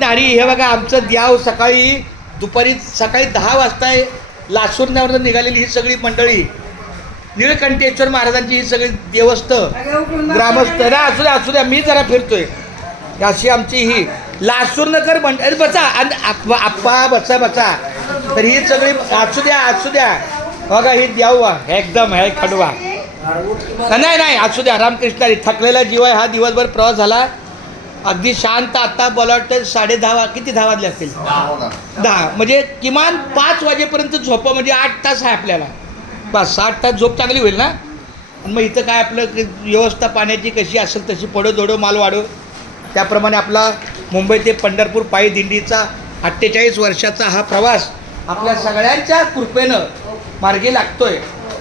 नारी हे बघा आमचं द्याव सकाळी 10 वाजता लासूरण्यावर निघालेली ही सगळी मंडळी निळकंठेश्वर महाराजांची ही सगळी देवस्थ ग्रामस्थ ना असू द्या मी जरा फिरतोय अशी आमची ही लासूरनगर मंडळी बसा आणि आप्पा बसा तर ही सगळी असू द्या बघा ही द्याव एकदम है खडवा नाही असू द्या रामकृष्णारी थकलेला जीव आहे हा दिवसभर प्रवास झाला अगदी शांत आता मला वाटतं 10:30 किती 10 वाजले असतील 10 म्हणजे किमान 5 वाजेपर्यंत झोपा म्हणजे 8 तास आहे आपल्याला बस 8 तास झोप चांगली होईल ना आणि मग इथं काय आपलं व्यवस्था पाण्याची कशी असेल तशी पडो माल वाढो त्याप्रमाणे आपला मुंबई ते पंढरपूर पायी दिंडीचा 48 वर्षाचा हा प्रवास आपल्या सगळ्यांच्या कृपेनं मार्गी लागतोय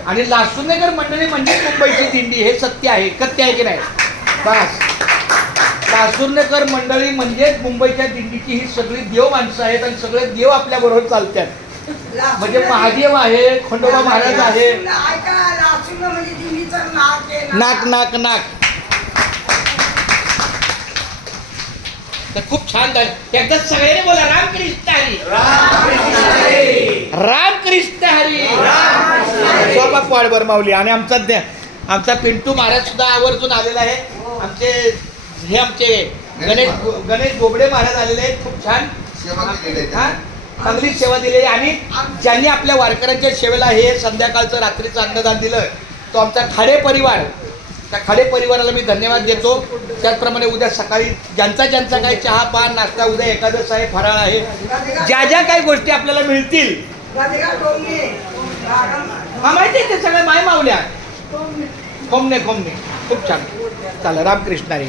आणि लासूरनगर मंडळी म्हणजे मुंबईची दिंडी हे सत्य आहे की नाही बस लासूरनगर मंडळी म्हणजे मुंबईच्या दिंडीची ही सगळी देव माणसं आहेत आणि सगळे देव आपल्या बरोबर चालतात म्हणजे महादेव आहे खंडोबा महाराज आहे नाक तर खूप छान झालं एकदा सगळ्यांनी बोला रामकृष्ण हरी स्वयंपाक वाढ माऊली आणि आमचा पिंटू महाराज सुद्धा आवर्जून आलेला आहे आमचे गणेश गोबडे महाराज आलेले आहेत खूप छान चांगली सेवा दिलेली आणि ज्यांनी आपल्या वारकऱ्यांच्या सेवेला हे संध्याकाळचं रात्रीचं अन्नदान दिलं तो आमचा खाडे परिवार त्या खाडे परिवाराला मी धन्यवाद देतो त्याचप्रमाणे उद्या सकाळी ज्यांचा काही चहा पान नाश्ता उद्या एकादश आहे फराळ आहे ज्या काही गोष्टी आपल्याला मिळतील माहिती आहे ते सगळं माय मावल्या खोमणे खूप छान चालेल रामकृष्णारी